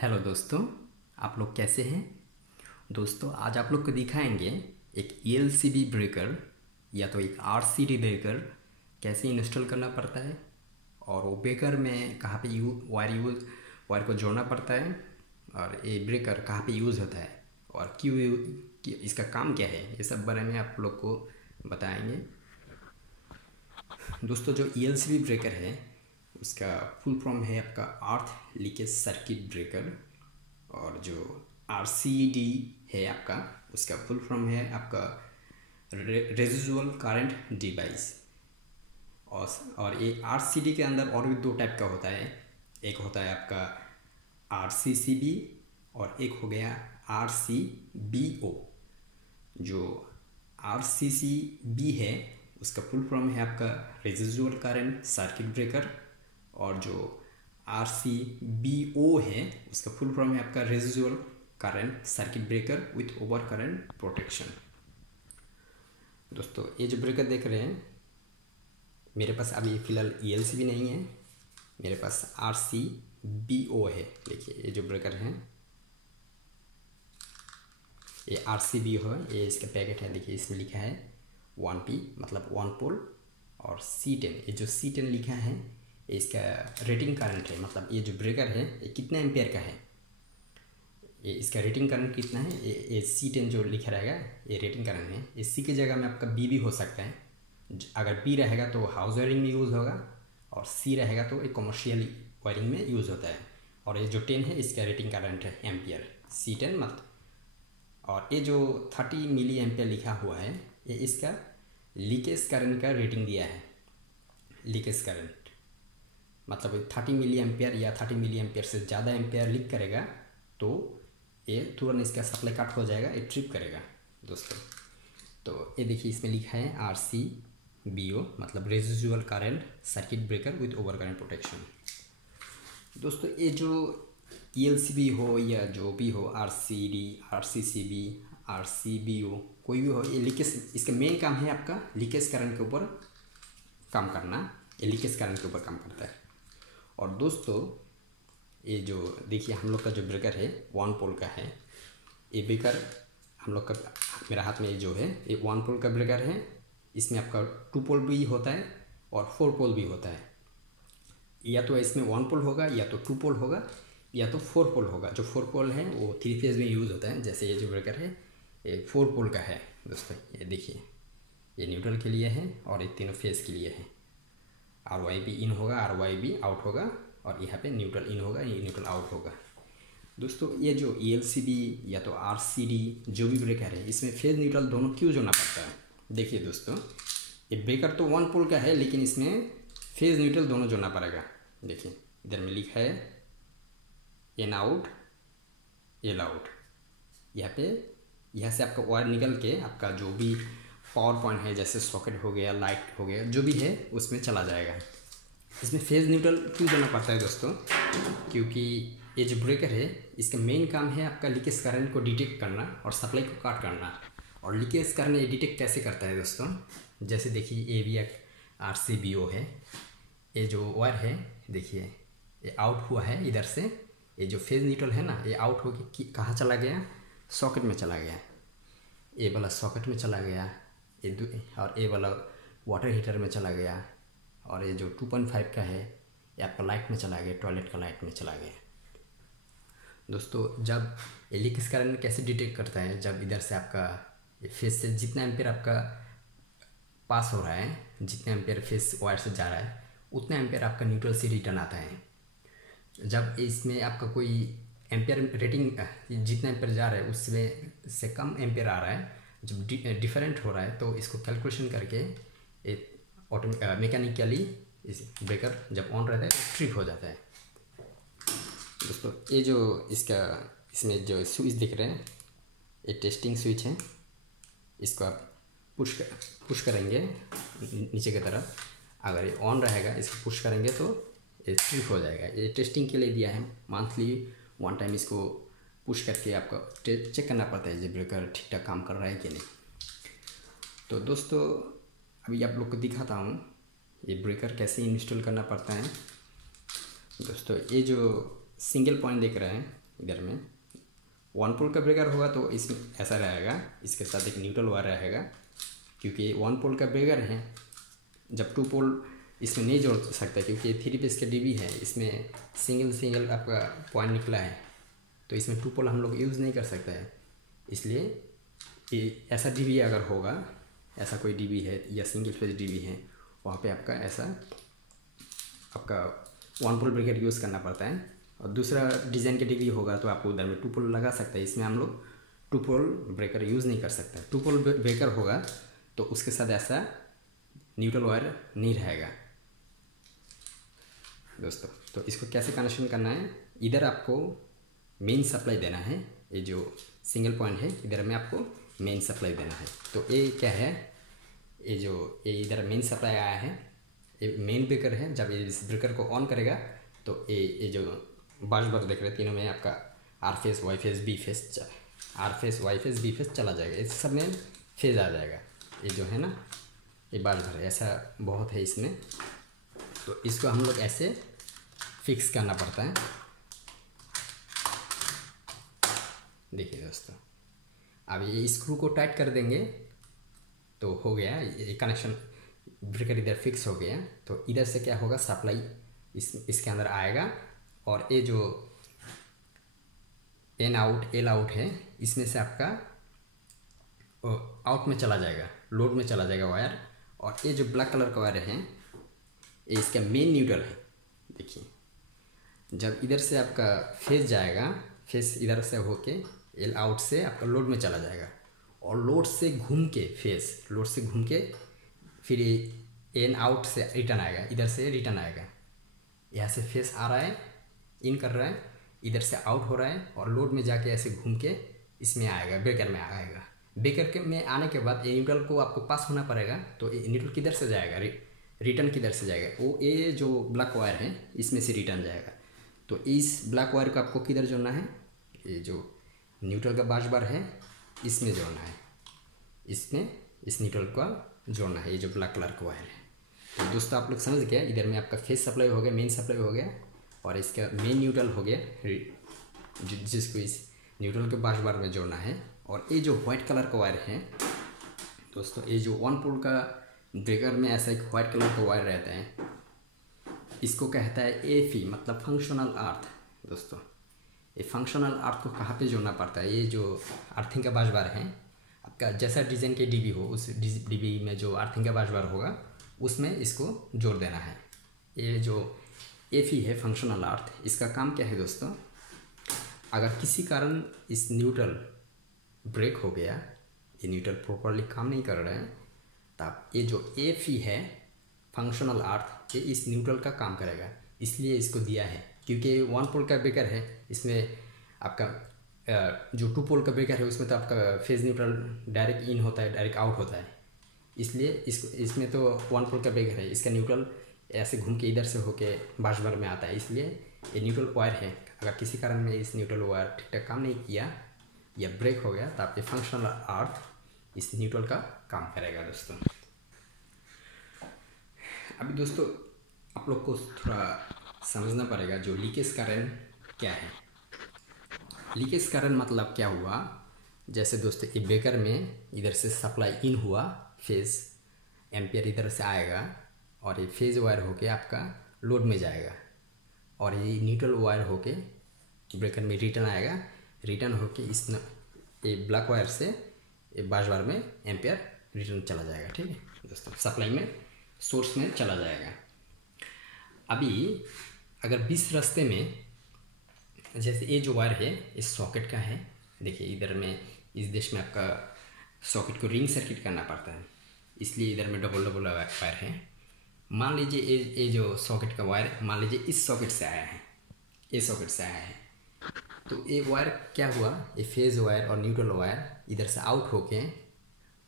Hello दोस्तों, आप लोग कैसे हैं। दोस्तों आज आप लोग को दिखाएंगे एक ELCB ब्रेकर या तो एक RCD ब्रेकर कैसे इंस्टॉल करना पड़ता है और वो ब्रेकर में कहाँ पे वायर को जोड़ना पड़ता है और ये ब्रेकर कहाँ पे यूज़ होता है और इसका काम क्या है, ये सब बारे में आप लोग को बताएंगे। दोस्तों जो ELCB ब्रेकर है उसका फुल फॉर्म है आपका अर्थ लीकेज सर्किट ब्रेकर, और जो RCD है आपका उसका फुल फॉर्म है आपका रेजिजुअल करंट डिवाइस। और ये RCD के अंदर और भी दो टाइप का होता है, एक होता है आपका RCCB और एक हो गया RCBO। जो RCCB है उसका फुल फॉर्म है आपका रेजिजुअल करंट सर्किट ब्रेकर, और जो RCBO है उसका फुल फॉर्म है आपका residual current circuit breaker with over current protection. दोस्तों ये जो ब्रेकर देख रहे हैं मेरे पास अभी फ़िलहाल ELCB नहीं है, मेरे पास RCBO है। देखिए ये जो ब्रेकर है ये RCBO है, ये इसका पैकेट है। देखिए इसमें लिखा है 1P मतलब 1 पोल, और C10, ये जो C10 लिखा है इसका रेटिंग करंट है, मतलब ये जो ब्रेकर है ये कितना एम्पेयर का है, ये इसका रेटिंग करंट कितना है। ये C10 जो लिखा रहेगा ये रेटिंग करंट है। ये C की जगह में आपका B भी हो सकता है। अगर B रहेगा तो हाउस वायरिंग में यूज़ होगा और C रहेगा तो एक कमर्शियल वायरिंग में यूज़ होता है। और ये जो 10 है इसका रेटिंग करंट है एम्पियर C10 मत। और ये जो 30 मिली एम्पियर लिखा हुआ है ये इसका लीकेज करंट का रेटिंग दिया है। लीकेज करंट मतलब 30 मिली एम्पियर या 30 मिली एम्पियर से ज़्यादा एम्पियर लीक करेगा तो ये तुरंत इसका सप्लाई कट हो जाएगा, ये ट्रिप करेगा। दोस्तों तो ये देखिए इसमें लिखा है RCBO मतलब residual current circuit breaker with over current protection. दोस्तों ये जो ELCB हो या जो भी हो RCD, RCCB, RCBO कोई भी हो, ये लीकेज, इसका मेन काम है आपका लीकेज करंट के ऊपर काम करना। ये लीकेज करंट के ऊपर काम करता है। और दोस्तों ये जो देखिए हम लोग का जो ब्रेकर है 1 पोल का है। ये ब्रेकर हम लोग का मेरा हाथ में जो है ये 1 पोल का ब्रेकर है। इसमें आपका 2 पोल भी होता है और 4 पोल भी होता है। या तो इसमें 1 पोल होगा या तो 2 पोल होगा या तो 4 पोल होगा। जो 4 पोल है वो 3 फेज में यूज़ होता है। जैसे ये जो ब्रेकर है ये 4 पोल का है। दोस्तों ये देखिए ये न्यूट्रल के लिए है और ये तीनों फेज के लिए है। RYB इन होगा, RYB आउट होगा, और यहाँ पे न्यूट्रल इन होगा, ये न्यूट्रल आउट होगा। दोस्तों ये जो ELCB या तो RCD जो भी ब्रेकर है इसमें फेज न्यूट्रल दोनों क्यों जोड़ना पड़ता है। देखिए दोस्तों ये ब्रेकर तो 1 पोल का है लेकिन इसमें फेज न्यूट्रल दोनों जोड़ना पड़ेगा। देखिए इधर में लिखा है इन आउट एल आउट। यहाँ से आपका वायर निकल के आपका जो भी पावर पॉइंट है जैसे सॉकेट हो गया, लाइट हो गया, जो भी है उसमें चला जाएगा। इसमें फेज न्यूट्रल क्यों देना पड़ता है दोस्तों, क्योंकि ये जो ब्रेकर है इसका मेन काम है आपका लीकेज करंट को डिटेक्ट करना और सप्लाई को काट करना। और लीकेज करंट ये डिटेक्ट कैसे करता है दोस्तों, जैसे देखिए ये भी एक RCBO है। ये जो वायर है देखिए ये आउट हुआ है इधर से, ये जो फेज न्यूट्रल है ना ये आउट होकर कहाँ चला गया, सॉकेट में चला गया। ये वाला सॉकेट में चला गया और ये वाला वाटर हीटर में चला गया, और ये जो 2.5 का है ये आपका लाइट में चला गया, टॉयलेट का लाइट में चला गया। दोस्तों जब ये लीकेज करंट कैसे डिटेक्ट करता है, जब इधर से आपका फेज से जितना एम्पियर आपका पास हो रहा है, जितना एम्पियर फेज वायर से जा रहा है उतना एम्पियर आपका न्यूट्रल से रिटर्न आता है। जब इसमें आपका कोई एम्पियर रेटिंग जितना एम्पियर जा रहा है उसमें से कम एम्पियर आ रहा है, जब डिफरेंट हो रहा है तो इसको कैलकुलेशन करके मैकेनिकली इस ब्रेकर जब ऑन रहता है तो ट्रिप हो जाता है। दोस्तों ये जो इसमें जो स्विच दिख रहे हैं ये टेस्टिंग स्विच है। इसको आप पुश करेंगे नीचे की तरफ, अगर ये ऑन रहेगा इसको पुश करेंगे तो ये ट्रिप हो जाएगा। ये टेस्टिंग के लिए दिया है, मंथली 1 टाइम इसको पुश करके आपको चेक करना पड़ता है ये ब्रेकर ठीक ठाक काम कर रहा है कि नहीं। तो दोस्तों अभी आप लोग को दिखाता हूँ ये ब्रेकर कैसे इंस्टॉल करना पड़ता है। दोस्तों ये जो सिंगल पॉइंट देख रहे हैं इधर में 1 पोल का ब्रेकर होगा तो इसमें ऐसा रहेगा, इसके साथ एक न्यूट्रल वायर रहेगा, क्योंकि 1 पोल का ब्रेकर है। जब 2 पोल इसमें नहीं जोड़ सकता क्योंकि 3 पीस का डीबी है, इसमें सिंगल आपका पॉइंट निकला है, तो इसमें 2 पोल हम लोग यूज़ नहीं कर सकते हैं। इसलिए ये ऐसा डीबी अगर होगा, ऐसा कोई डीबी है या सिंगल फेज डीबी है, वहाँ पे आपका ऐसा आपका 1 पोल ब्रेकर यूज़ करना पड़ता है। और दूसरा डिज़ाइन के डीबी होगा तो आपको उधर में 2 पोल लगा सकते हैं। इसमें हम लोग 2 पोल ब्रेकर यूज़ नहीं कर सकते। 2 पोल ब्रेकर होगा तो उसके साथ ऐसा न्यूट्रल वायर नहीं रहेगा दोस्तों। तो इसको कैसे कनेक्शन करना है, इधर आपको मेन सप्लाई देना है, ये जो सिंगल पॉइंट है इधर में आपको मेन सप्लाई देना है। तो ये क्या है, ये इधर मेन सप्लाई आया है, ये मेन ब्रेकर है। जब ये इस ब्रेकर को ऑन करेगा तो ये जो बार देख रहे हैं तीनों में आपका R phase, Y phase, B phase, R phase, Y phase, B phase चला जाएगा, इस सब में फेज आ जाएगा। ये जो है ना, ये बार ऐसा बहुत है इसमें, तो इसको हम लोग ऐसे फिक्स करना पड़ता है। देखिए दोस्तों, अब ये स्क्रू को टाइट कर देंगे तो हो गया, ये कनेक्शन ब्रेकर इधर फिक्स हो गया। तो इधर से क्या होगा, सप्लाई इसके अंदर आएगा, और ये जो एन आउट एल आउट है, इसमें से आपका आउट में चला जाएगा, लोड में चला जाएगा वायर। और ये जो ब्लैक कलर का वायर है, ये इसका मेन न्यूट्रल है। देखिए, जब इधर से आपका फेस जाएगा, फेस इधर से होके एल आउट से आपका लोड में चला जाएगा, और लोड से घूम के फेस, लोड से घूम के फिर एन आउट से रिटर्न आएगा, इधर से रिटर्न आएगा। यहाँ से फेस आ रहा है, इन कर रहा है, इधर से आउट हो रहा है, और लोड में जाके ऐसे घूम के इसमें आएगा, ब्रेकर में आएगा। ब्रेकर के में आने के बाद ये न्यूट्रल को आपको पास होना पड़ेगा। तो ये न्यूट्रल किधर से जाएगा, रिटर्न किधर से जाएगा, वो ये जो ब्लैक वायर है इसमें से रिटर्न जाएगा। तो इस ब्लैक वायर को आपको किधर जोड़ना है, ये जो न्यूट्रल का बाज बार है इसमें जोड़ना है, इसमें इस न्यूट्रल का जोड़ना है, ये जो ब्लैक कलर का वायर है। तो दोस्तों आप लोग समझ गया, इधर में आपका फेस सप्लाई हो गया, मेन सप्लाई हो गया, और इसका मेन न्यूट्रल हो गया, जिसको इस न्यूट्रल के बाज बार में जोड़ना है। और ये जो वाइट कलर का वायर है दोस्तों, ये जो 1 पोल का ब्रेकर में ऐसा एक वाइट कलर का वायर रहता है, इसको कहता है एफी, मतलब फंक्शनल अर्थ। दोस्तों ये फंक्शनल अर्थ को कहाँ पे जोड़ना पड़ता है, ये जो अर्थिंग का बाज बार है आपका, जैसा डिज़ाइन के डीबी हो उस डीबी में जो अर्थिंग का बाज बार होगा उसमें इसको जोड़ देना है। ये जो एफी है, फंक्शनल अर्थ, इसका काम क्या है दोस्तों, अगर किसी कारण इस न्यूट्रल ब्रेक हो गया, ये न्यूट्रल प्रॉपरली काम नहीं कर रहा है, तब ये जो एफी है फंक्शनल अर्थ, ये इस न्यूट्रल का काम करेगा। इसलिए इसको दिया है, क्योंकि 1 पोल का ब्रेकर है, इसमें आपका जो 2 पोल का ब्रेकर है उसमें तो आपका फेज न्यूट्रल डायरेक्ट इन होता है, डायरेक्ट आउट होता है। इसलिए इसमें तो 1 पोल का ब्रेकर है, इसका न्यूट्रल ऐसे घूम के इधर से होके बाज बार में आता है। इसलिए ये न्यूट्रल वायर है, अगर किसी कारण में इस न्यूट्रल वायर ठीक ठाक काम नहीं किया या ब्रेक हो गया, तो आपके फंक्शनल अर्थ इस न्यूट्रल का काम करेगा दोस्तों। अभी दोस्तों आप लोग को थोड़ा समझना पड़ेगा जो लीकेज करंट क्या है। लीकेज करंट मतलब क्या हुआ, जैसे दोस्तों ये ब्रेकर में इधर से सप्लाई इन हुआ, फेज एम्पियर इधर से आएगा, और ये फेज वायर होके आपका लोड में जाएगा, और ये न्यूट्रल वायर होके ब्रेकर में रिटर्न आएगा, रिटर्न होके इस ये ब्लैक वायर से ये बाज बार में एम्पियर रिटर्न चला जाएगा। ठीक है दोस्तों, सप्लाई में सोर्स में चला जाएगा। अभी अगर 20 रास्ते में, जैसे ये जो वायर है इस सॉकेट का है, देखिए इधर में इस देश में आपका सॉकेट को रिंग सर्किट करना पड़ता है, इसलिए इधर में डबल वायर है। मान लीजिए ये जो सॉकेट का वायर, मान लीजिए इस सॉकेट से आया है, ये सॉकेट से आया है, तो ये वायर क्या हुआ, ये फेज वायर और न्यूट्रल वायर इधर से आउट होके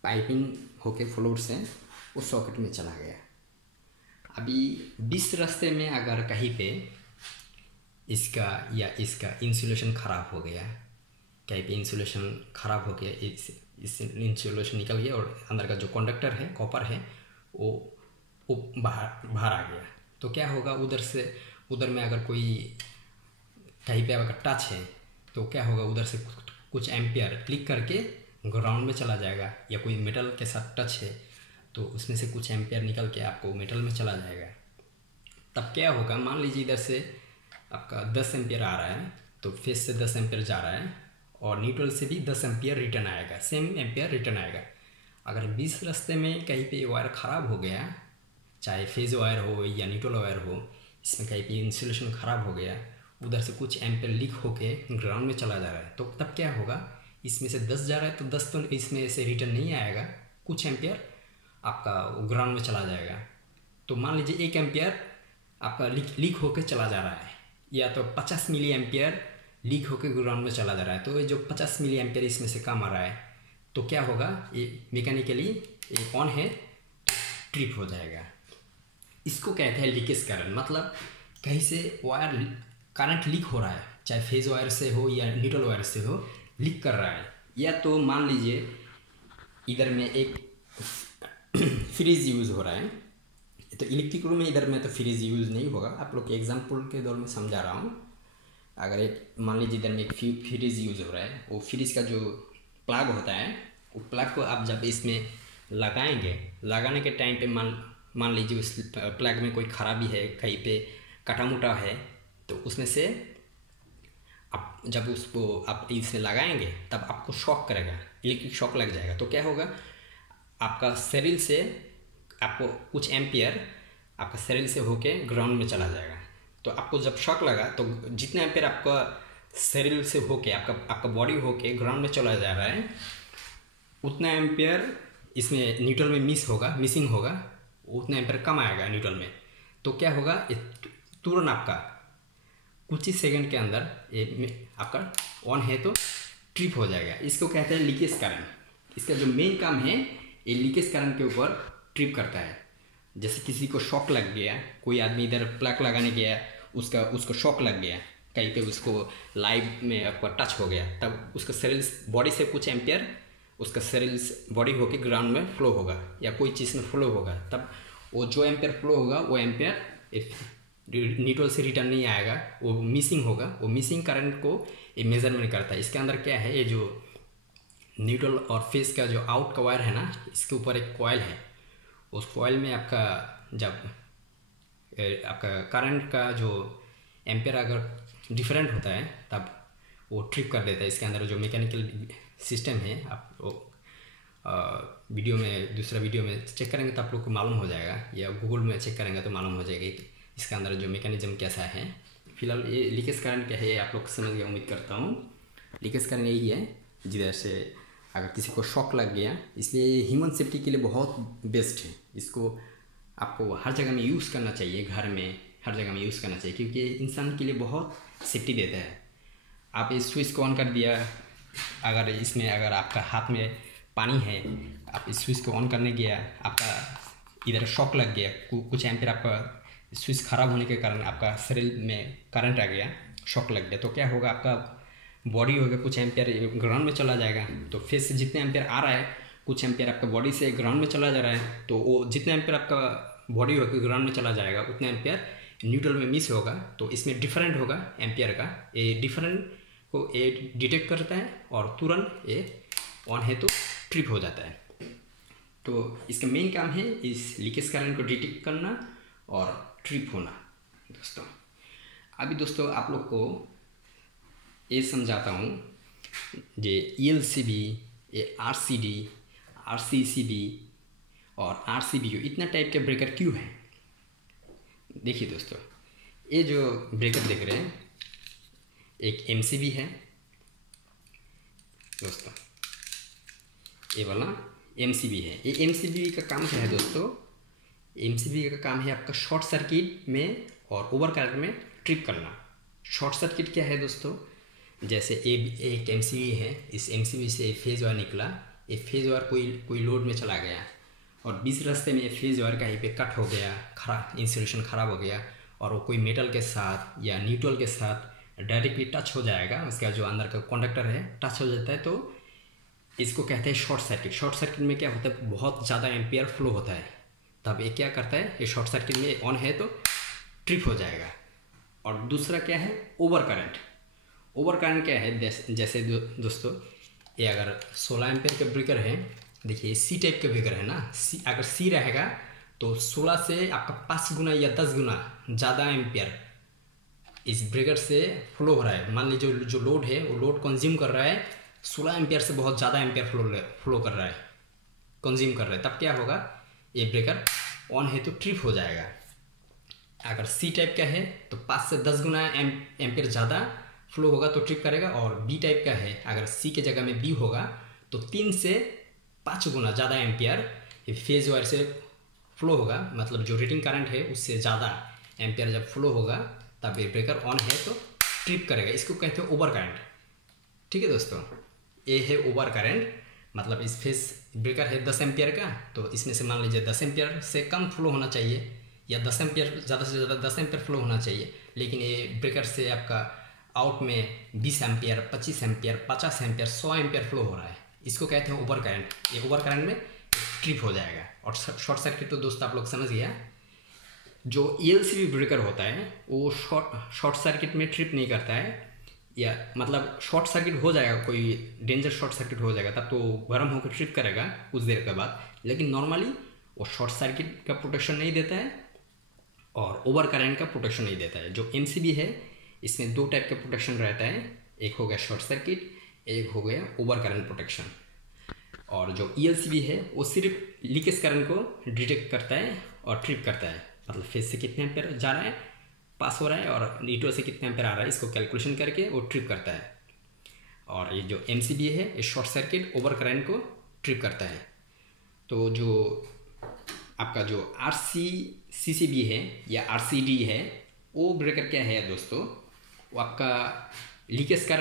पाइपिंग होके फ्लोर से उस सॉकेट में चला गया। अभी 20 रास्ते में अगर कहीं पे इसका या इसका इंसुलेशन ख़राब हो गया, कहीं पे इंसुलेशन ख़राब हो गया, इस इंसुलेशन निकल गया और अंदर का जो कंडक्टर है, कॉपर है, वो बाहर आ गया, तो क्या होगा, उधर में अगर कोई कहीं पे अगर टच है तो क्या होगा, उधर से कुछ एम्पियर क्लिक करके ग्राउंड में चला जाएगा, या कोई मेटल के साथ टच है तो उसमें से कुछ एम्पियर निकल के आपको मेटल में चला जाएगा। तब क्या होगा, मान लीजिए इधर से आपका 10 एम्पियर आ रहा है, तो फेस से 10 एम्पियर जा रहा है और न्यूट्रल से भी 10 एम्पियर रिटर्न आएगा, सेम एम्पियर रिटर्न आएगा। अगर 20 रास्ते में कहीं पे वायर ख़राब हो गया, चाहे फेज वायर हो या न्यूट्रल वायर हो, इसमें कहीं पे इंसुलेशन ख़राब हो गया, उधर से कुछ एम्पियर लीक होके ग्राउंड में चला जा रहा है, तो तब क्या होगा, इसमें से 10 जा रहा है तो 10 तो इसमें से रिटर्न नहीं आएगा, कुछ एम्पियर आपका ग्राउंड में चला जाएगा। तो मान लीजिए 1 एम्पियर आपका लीक होकर चला जा रहा है, या तो 50 मिली एम्पियर लीक होकर ग्राउंड में चला जा रहा है, तो ये जो 50 मिली एम्पियर इसमें से कम आ रहा है, तो क्या होगा, ये मैकेनिकली ये ऑन है तो ट्रिप हो जाएगा। इसको कहते हैं लीकेज करंट। मतलब कहीं से वायर करंट लीक हो रहा है, चाहे फेज वायर से हो या न्यूट्रल वायर से हो, लीक कर रहा है। या तो मान लीजिए इधर में एक फ्रीज यूज़ हो रहा है, तो इलेक्ट्रिक रूम में इधर में तो फ्रीज यूज़ नहीं होगा, आप लोग के एग्जाम्पल के दौर में समझा रहा हूँ। अगर एक मान लीजिए इधर में एक फ्रीज यूज़ हो रहा है, वो फ्रीज का जो प्लग होता है, वो प्लग को आप जब इसमें लगाएंगे, लगाने के टाइम पे मान लीजिए उस प्लग में कोई ख़राबी है, कहीं पे कटा मुटा है, तो उसमें से आप जब उसको आप इसमें लगाएंगे तब आपको शॉक करेगा, इलेक्ट्रिक शॉक लग जाएगा। तो क्या होगा, आपका शरीर से आपको कुछ एम्पियर आपका शरीर से होके ग्राउंड में चला जाएगा। तो आपको जब शॉक लगा तो जितना एम्पियर आपका शरीर से होके आपका बॉडी होके ग्राउंड में चला जा रहा है, उतना एम्पियर इसमें न्यूट्रल में मिसिंग होगा, उतना एम्पियर कम आएगा न्यूट्रल में। तो क्या होगा, तुरंत आपका कुछ ही सेकंड के अंदर ये आपका ऑन है तो ट्रिप हो जाएगा। इसको कहते हैं लीकेज करंट। इसका जो मेन काम है, ये लीकेज करंट के ऊपर ट्रिप करता है। जैसे किसी को शॉक लग गया, कोई आदमी इधर प्लग लगाने गया, उसको शॉक लग गया, कहीं पे उसको लाइव में आपका टच हो गया, तब उसका शरीर बॉडी से कुछ एम्पियर उसका शरीर बॉडी होके ग्राउंड में फ्लो होगा या कोई चीज़ में फ्लो होगा, तब वो जो एम्पियर फ्लो होगा वो एम्पियर न्यूट्रल से रिटर्न नहीं आएगा, वो मिसिंग होगा। वो मिसिंग करंट को ये मेजरमेंट करता है। इसके अंदर क्या है, ये जो न्यूट्रल और फेस का जो आउट का वायर है ना, इसके ऊपर एक कॉइल है, उस कॉइल में आपका जब आपका करंट का जो एम्पियर अगर डिफरेंट होता है तब वो ट्रिप कर देता है। इसके अंदर जो मैकेनिकल सिस्टम है, आप वीडियो में दूसरा वीडियो में चेक करेंगे तो आप लोग को मालूम हो जाएगा, या गूगल में चेक करेंगे तो मालूम हो जाएगा कि इसके अंदर जो मैकेनिज्म कैसा है। फिलहाल ये लीकेज करंट क्या है आप लोग समझ गए, उम्मीद करता हूँ। लीकेज करंट यही है, जिधर से अगर किसी को शॉक लग गया, इसलिए ह्यूमन सेफ्टी के लिए बहुत बेस्ट है। इसको आपको हर जगह में यूज़ करना चाहिए, घर में हर जगह में यूज़ करना चाहिए, क्योंकि इंसान के लिए बहुत सेफ्टी देता है। आप इस स्विच को ऑन कर दिया, अगर आपका हाथ में पानी है, आप इस स्विच को ऑन करने गया, आपका इधर शॉक लग गया, कुछ एम्पियर आपका स्विच ख़राब होने के कारण आपका शरीर में करंट आ गया, शॉक लग गया, तो क्या होगा, आपका बॉडी होगा कुछ एम्पियर ग्राउंड में चला जाएगा। तो फेस से जितने एम्पियर आ रहा है, कुछ एम्पियर आपका बॉडी से ग्राउंड में चला जा रहा है, तो वो जितने एम्पियर आपका बॉडी होकर ग्राउंड में चला जाएगा, उतना एम्पियर न्यूट्रल में मिस होगा। तो इसमें डिफरेंट होगा एम्पियर का, ये डिफरेंट को ये डिटेक्ट करता है और तुरंत ये ऑन है तो ट्रिप हो जाता है। तो इसका मेन काम है इस लीकेज करंट को डिटेक्ट करना और ट्रिप होना। दोस्तों अभी आप लोग को ये समझाता हूँ, ये ELCB, ये RCD, RCCB और RCBU इतना टाइप के ब्रेकर क्यों है। देखिए दोस्तों, ये जो ब्रेकर देख रहे हैं, एक MCB है दोस्तों, ये वाला MCB है। ये MCB का काम क्या है दोस्तों, MCB का काम है आपका शॉर्ट सर्किट में और ओवर करंट में ट्रिप करना। शॉर्ट सर्किट क्या है दोस्तों, जैसे एक MCB है, इस MCB से फेज वायर निकला, ये फेज वायर कोई लोड में चला गया और बीच रास्ते में ये फेज वायर कहीं पे कट हो गया, इंसुलेशन ख़राब हो गया, और वो कोई मेटल के साथ या न्यूट्रल के साथ डायरेक्टली टच हो जाएगा, उसका जो अंदर का कंडक्टर है टच हो जाता है, तो इसको कहते हैं शॉर्ट सर्किट। शॉर्ट सर्किट में क्या होता है, बहुत ज़्यादा एम्पियर फ्लो होता है, तब ये क्या करता है, ये शॉर्ट सर्किट में ऑन है तो ट्रिप हो जाएगा। और दूसरा क्या है, ओवर करंट। ओवर करंट क्या है, जैसे दोस्तों ये अगर 16 एम्पेयर का ब्रेकर है, देखिए सी टाइप का ब्रेकर है ना, सी अगर सी रहेगा तो 16 से आपका 5 गुना या 10 गुना ज़्यादा एम्पेयर इस ब्रेकर से फ्लो हो रहा है। मान लीजिए जो लोड है वो लोड कंज्यूम कर रहा है 16 एम्पेयर से बहुत ज़्यादा एम्पेयर फ्लो कर रहा है, कंज्यूम कर रहा है, तब क्या होगा, ये ब्रेकर ऑन है तो ट्रिप हो जाएगा। अगर सी टाइप का है तो 5 से 10 गुना एम्पेयर ज़्यादा फ्लो होगा तो ट्रिप करेगा, और बी टाइप का है अगर सी के जगह में बी होगा तो 3 से 5 गुना ज़्यादा एम्पेयर फेज वायर से फ्लो होगा, मतलब जो रेटिंग करंट है उससे ज़्यादा एम्पेयर जब फ्लो होगा तब ये ब्रेकर ऑन है तो ट्रिप करेगा। इसको कहते हैं ओवर करंट। ठीक है दोस्तों, ये है ओवर करंट। मतलब इस फेस ब्रेकर है 10 एम्पियर का, तो इसमें से मान लीजिए 10 एम्पियर से कम फ्लो होना चाहिए या 10 एम्पियर ज़्यादा से ज़्यादा 10 एम्पियर फ्लो होना चाहिए, लेकिन ये ब्रेकर से आपका आउट में 20 ampere, 25 ampere, 50 ampere, 100 ampere flow हो रहा है। इसको कहते हैं ओवर करंट। ये ओवर करंट में ट्रिप हो जाएगा। और शॉर्ट सर्किट तो दोस्त आप लोग समझ गया। जो ELCB ब्रेकर होता है वो शॉर्ट सर्किट में ट्रिप नहीं करता है, या मतलब शॉर्ट सर्किट हो जाएगा, कोई डेंजर शॉर्ट सर्किट हो जाएगा तब तो गर्म होकर ट्रिप करेगा कुछ देर के बाद, लेकिन नॉर्मली वो शॉर्ट सर्किट का प्रोटेक्शन नहीं देता है और ओवर करंट का प्रोटेक्शन नहीं देता है। जो MCB है इसमें 2 टाइप का प्रोटेक्शन रहता है, एक हो गया शॉर्ट सर्किट, एक हो गया ओवर करंट प्रोटेक्शन। और जो ELCB है वो सिर्फ लीकेज करंट को डिटेक्ट करता है और ट्रिप करता है, मतलब फेज से कितने एम्पेयर जा रहा है, पास हो रहा है, और न्यूट्रल से कितने एम्पेयर आ रहा है, इसको कैलकुलेशन करके वो ट्रिप करता है। और ये जो MCB है ये शॉर्ट सर्किट ओवर करंट को ट्रिप करता है। तो जो आपका जो RCCB है या RCD है वो ब्रेकर क्या है दोस्तों, वो आपका लीकेज कर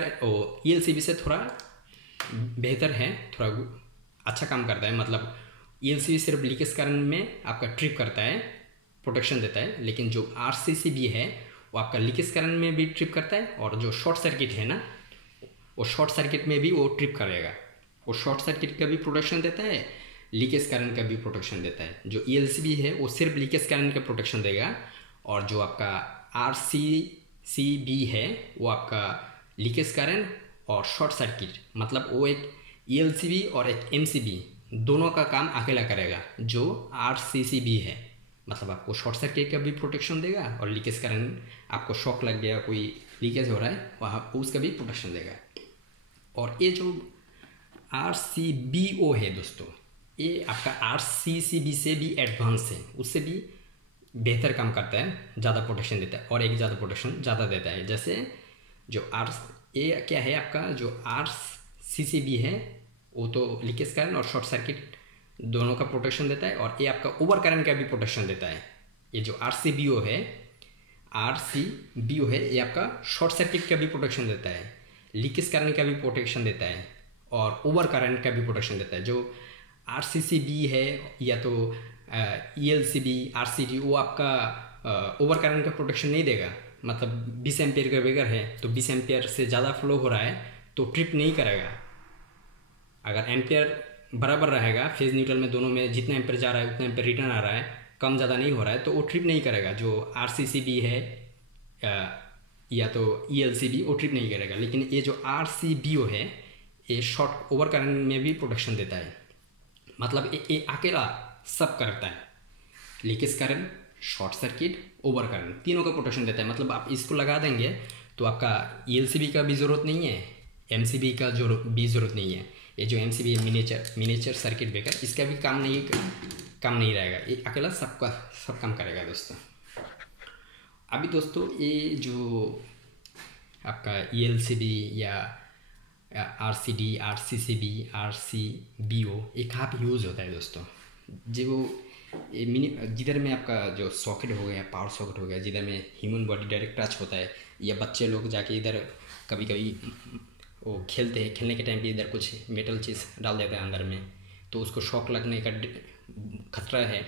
ELCB से थोड़ा बेहतर है, थोड़ा अच्छा काम करता है। मतलब ELCB सिर्फ लीकेज करंट में आपका ट्रिप करता है, प्रोटेक्शन देता है, लेकिन जो RCCB है वो आपका लीकेज करंट में भी ट्रिप करता है, और जो शॉर्ट सर्किट है ना वो शॉर्ट सर्किट में भी वो ट्रिप करेगा। वो शॉर्ट सर्किट का भी प्रोटेक्शन देता है, लीकेज करंट का भी प्रोटेक्शन देता है। जो ELCB है वो सिर्फ लीकेज करंट का प्रोटेक्शन देगा, और जो आपका RCCB है वो आपका लीकेज करंट और शॉर्ट सर्किट, मतलब वो एक ELCB और एक MCB दोनों का काम अकेला करेगा। जो RCCB है मतलब आपको शॉर्ट सर्किट का भी प्रोटेक्शन देगा, और लीकेज करंट आपको शॉक लग गया, कोई लीकेज हो रहा है वहाँ उसका भी प्रोटेक्शन देगा। और ये जो RCBO है दोस्तों, ये आपका RCCB से भी एडवांस है, उससे भी बेहतर काम करता है, ज़्यादा प्रोटेक्शन देता है, और एक ज़्यादा प्रोटेक्शन ज़्यादा देता है। जैसे जो ये क्या है आपका जो RCCB है वो तो लीकेज करंट और शॉर्ट सर्किट दोनों का प्रोटेक्शन देता है, और ये आपका ओवर करंट का भी प्रोटेक्शन देता है। ये जो RCBO है ये आपका शॉर्ट सर्किट का भी प्रोटेक्शन देता है, लीकेज करंट का भी प्रोटेक्शन देता है, और ओवर करंट का भी प्रोटेक्शन देता है। जो RCCB है या तो ELCB RCD वो आपका ओवर करंट का प्रोटेक्शन नहीं देगा। मतलब 20 एम्पियर का ब्रेकर है तो 20 एम्पियर से ज़्यादा फ्लो हो रहा है तो ट्रिप नहीं करेगा। अगर एम्पियर बराबर रहेगा, फेज न्यूट्रल में दोनों में जितना एम्पेयर जा रहा है उतना एम्पेयर रिटर्न आ रहा है, कम ज़्यादा नहीं हो रहा है, तो वो ट्रिप नहीं करेगा। जो RCCB है या तो ELCB वो ट्रिप नहीं करेगा। लेकिन ये जो RCBO है ये शॉर्ट ओवर करंट में भी प्रोटेक्शन देता है, मतलब ये अकेला सब करता है, leakage current, short circuit, over current तीनों का प्रोटेक्शन देता है। मतलब आप इसको लगा देंगे तो आपका ELCB का भी ज़रूरत नहीं है, MCB का जो भी ज़रूरत नहीं है। ये जो MCB मिनिएचर सर्किट ब्रेकर इसका भी काम नहीं रहेगा, ये अकेला सब काम करेगा दोस्तों। अभी दोस्तों ये जो आपका ELCB या RCD, RCCB, RCBO ये कहाँ पे यूज़ होता है दोस्तों। जो जिधर में आपका जो सॉकेट हो गया, पावर सॉकेट हो गया, जिधर में ह्यूमन बॉडी डायरेक्ट टच होता है, या बच्चे लोग जाके इधर कभी कभी वो खेलने के टाइम पे इधर कुछ मेटल चीज़ डाल देते हैं अंदर में, तो उसको शॉक लगने का खतरा है।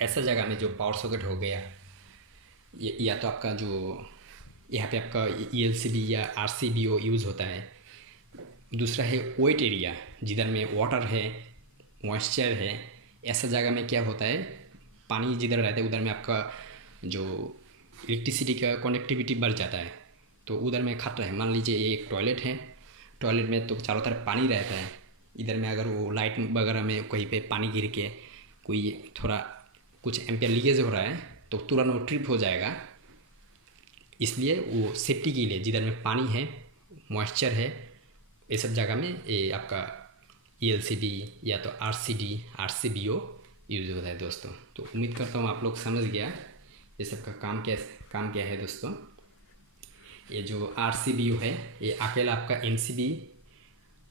ऐसा जगह में जो पावर सॉकेट हो गया, या तो आपका जो यहाँ पे आपका ELCB या RCBO यूज़ होता है। दूसरा है वेट एरिया, जिधर में वाटर है, मॉइस्चर है, ऐसा जगह में क्या होता है, पानी जिधर रहता है उधर में आपका जो इलेक्ट्रिसिटी का कनेक्टिविटी बढ़ जाता है। तो उधर में खतरा है। मान लीजिए ये एक टॉयलेट है, टॉयलेट में तो चारों तरफ पानी रहता है, इधर में अगर वो लाइट वगैरह में कहीं पे पानी गिर के कोई थोड़ा कुछ एम्पियर लीकेज हो रहा है तो तुरंत वो ट्रिप हो जाएगा। इसलिए वो सेफ्टी के लिए जिधर में पानी है, मॉइस्चर है, ये सब जगह में ये आपका ELCB या तो RCBO यूज़ होता है दोस्तों। तो उम्मीद करता हूँ आप लोग समझ गया ये सब का काम क्या है दोस्तों। ये जो RCBO है ये अकेला आपका MCB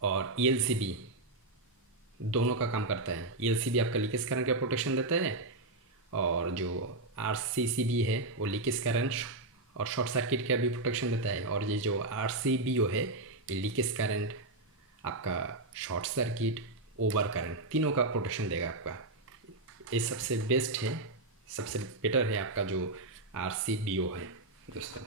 और ELCB दोनों का काम करता है। ELCB आपका लीकेज करंट का प्रोटेक्शन देता है और जो RCCB है वो लीकेज करंट और शॉर्ट सर्किट का भी प्रोटेक्शन देता है। और ये जो RCBO है ये लीकेज करंट, आपका शॉर्ट सर्किट, ओवर करंट, तीनों का प्रोटेक्शन देगा आपका। ये सबसे बेस्ट है, सबसे बेटर है आपका जो RCBO है दोस्तों।